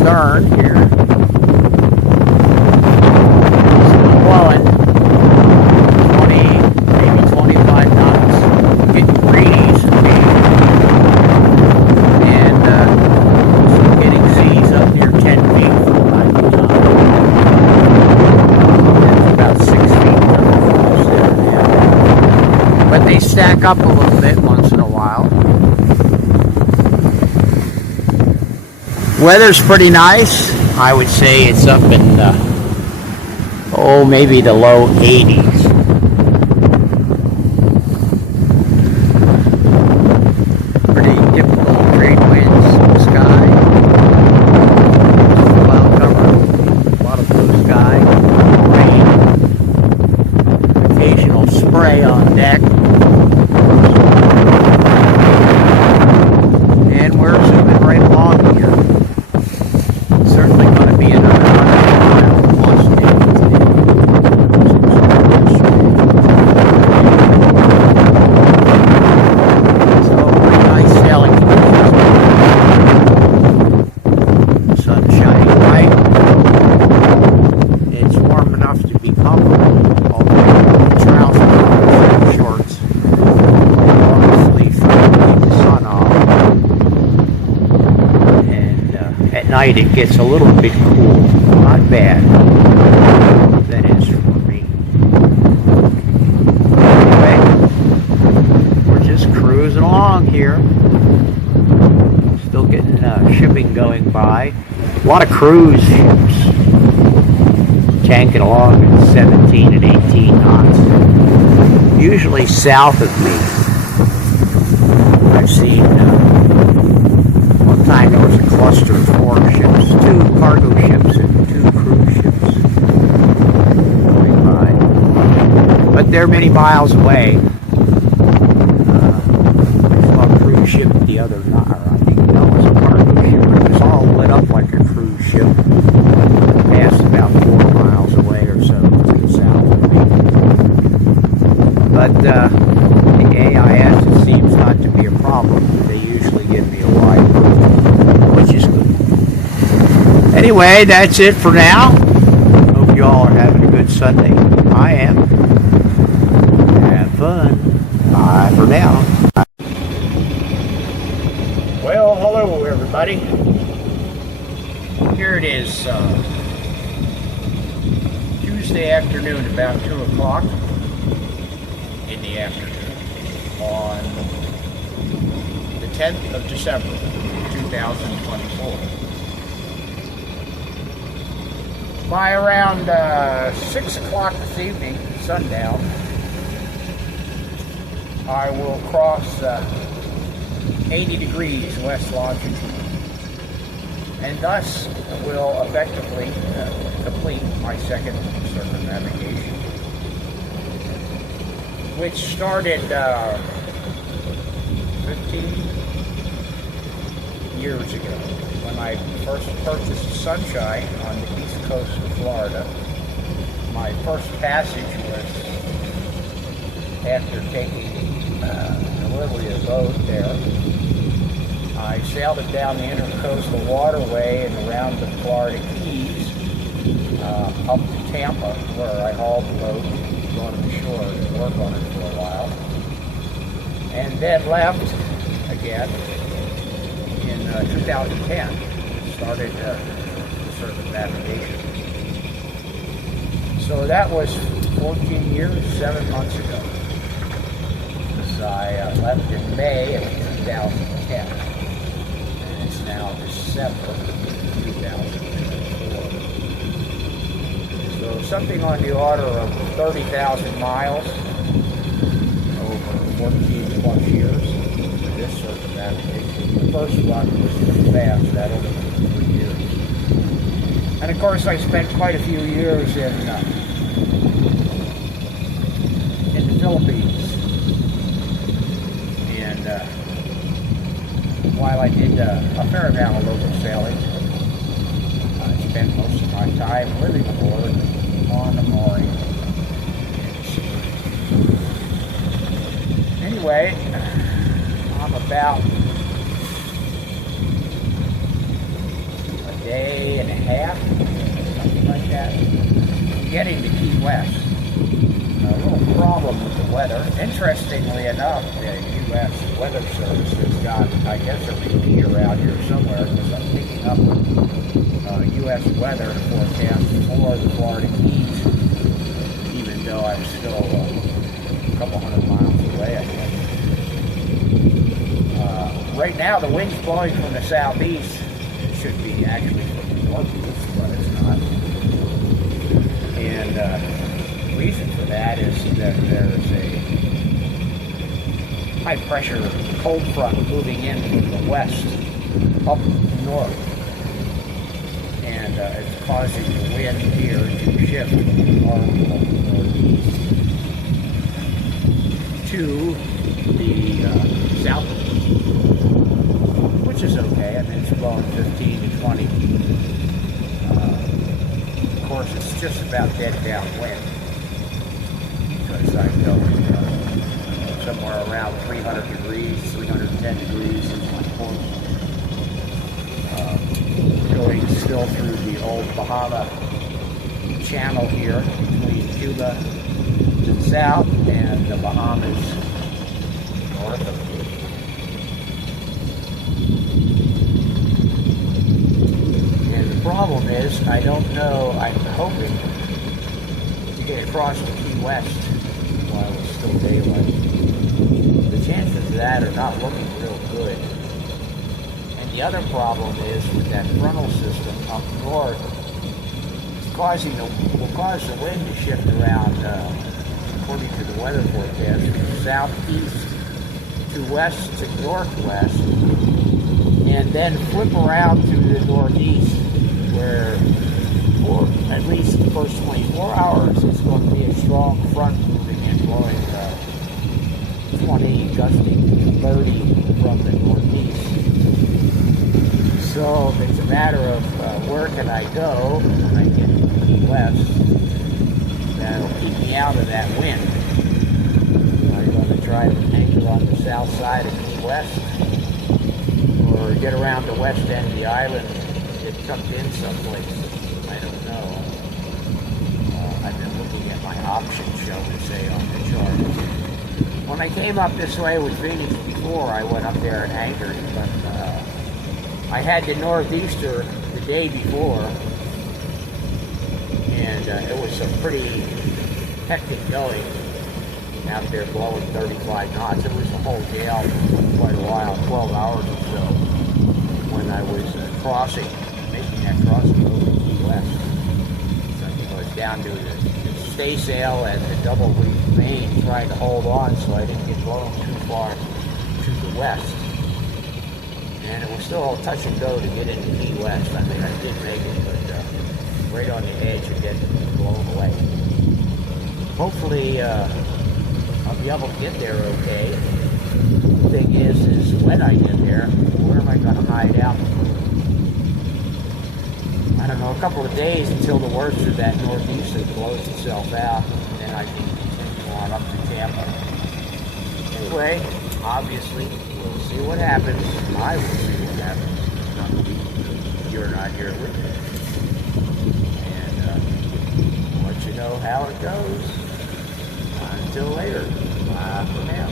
stern here. Still blowing 20, maybe 25 knots. Getting breeze and still getting seas up near 10 feet from time to time. It's about 6 feet across there now. But they stack up a little bit once in a while. Weather's pretty nice. I would say it's up in maybe the low 80s. Pretty typical trade winds in the sky. Cloud cover, a lot of blue sky, rain, occasional spray on deck. And we're zooming right along here. Certainly going to be another 100-mile plus day today. So pretty nice sailing conditions. Sun shining bright. It's warm enough to be comfortable, although trousers and shorts. Obviously trying to keep the sun off. At night it gets a little bit cool, not bad, that is for me. Anyway, we're just cruising along here, still getting shipping going by. A lot of cruise ships tanking along at 17 and 18 knots, usually south of me. I've seen one time there was a cluster of 4 ships, 2 cargo ships and 2 cruise ships going by. But they're many miles away. I saw a cruise ship the other night. I think that was a cargo ship. It was all lit up like a cruise ship. Passed about 4 miles away or so to the south of me. But the AIS, it seems not to be a problem. They usually give me a wide berth, which is good. Anyway, that's it for now. Hope you all are having a good Sunday. I am. Have fun. Bye for now. Well, hello everybody. Here it is, Tuesday afternoon, about 2 o'clock in the afternoon on the 10th of December, 2024. By around 6 o'clock this evening, sundown, I will cross 80 degrees west longitude, and thus will effectively complete my second circumnavigation, which started 15 years ago when I first purchased Sunshine on the east coast of Florida. My first passage was after taking delivery of a boat there. I sailed it down the intercoastal waterway and around the Florida Keys up to Tampa, where I hauled the boat, going to the shore and work on it for a while, and then left again in 2010. Started the circumnavigation. So that was 14 years, 7 months ago. Because I left in May of 2010. And it's now December 2004. So something on the order of 30,000 miles over 14 plus years for this circumnavigation. The first one was pretty fast, that only took 3 years. And of course I spent quite a few years in the Philippines. And while I did a fair amount of local sailing, I spent most of my time living aboard on the mooring. Anyway, I'm about a day and a half, something like that, getting to Key West. A little problem with the weather. Interestingly enough, the U.S. Weather Service has got, I guess, a repeater out here somewhere, because I'm picking up U.S. weather forecast for the Florida Keys, even though I'm still a couple hundred miles away, I guess. Right now, the wind's blowing from the southeast. It should be actually from the northeast, but it's not. And the reason for that is that there's a high-pressure cold front moving in from the west up north. And it's causing the wind here to shift from northeast to the southeast, which is okay. I mean, it's blowing 15 to 20. Of course, it's just about dead downwind, because I'm going somewhere around 300 degrees, 310 degrees is my course. Going still through the old Bahama channel here between Cuba to the south and the Bahamas north of me. And the problem is, I don't know, I'm hoping to get across to Key West while it's still daylight. The chances of that are not looking real good. The other problem is with that frontal system up north, it's will cause the wind to shift around, according to the weather forecast, from southeast to west to northwest, and then flip around to the northeast, where for at least the first 24 hours it's going to be a strong front moving and blowing 20, gusting 30 from the northeast. So it's a matter of where can I go when I get to Key West that'll keep me out of that wind. I'm going to try to anchor on the south side of Key West, or get around the west end of the island, get tucked in someplace. I don't know. I've been looking at my options, shall we say, on the chart. When I came up this way with Phoenix before, I went up there and anchored, but I had the northeaster the day before, and it was some pretty hectic going out there, blowing 35 knots. It was a whole gale for quite a while, 12 hours or so, when I was making that crossing over to Key West. So I was down to the staysail and the double reef main, trying to hold on so I didn't get blown too far to the west. And it was still a touch and go to get into Key West. I mean, I did make it, but right on the edge of getting blown away. Hopefully, I'll be able to get there okay. The thing is when I get there, where am I going to hide out? I don't know, a couple of days until the worst of that northeaster blows itself out, and then I can continue on up to Tampa. Anyway, obviously, we'll see what happens. I will see what happens. You're not here with me. And I'll let you know how it goes. Until later. Bye for now.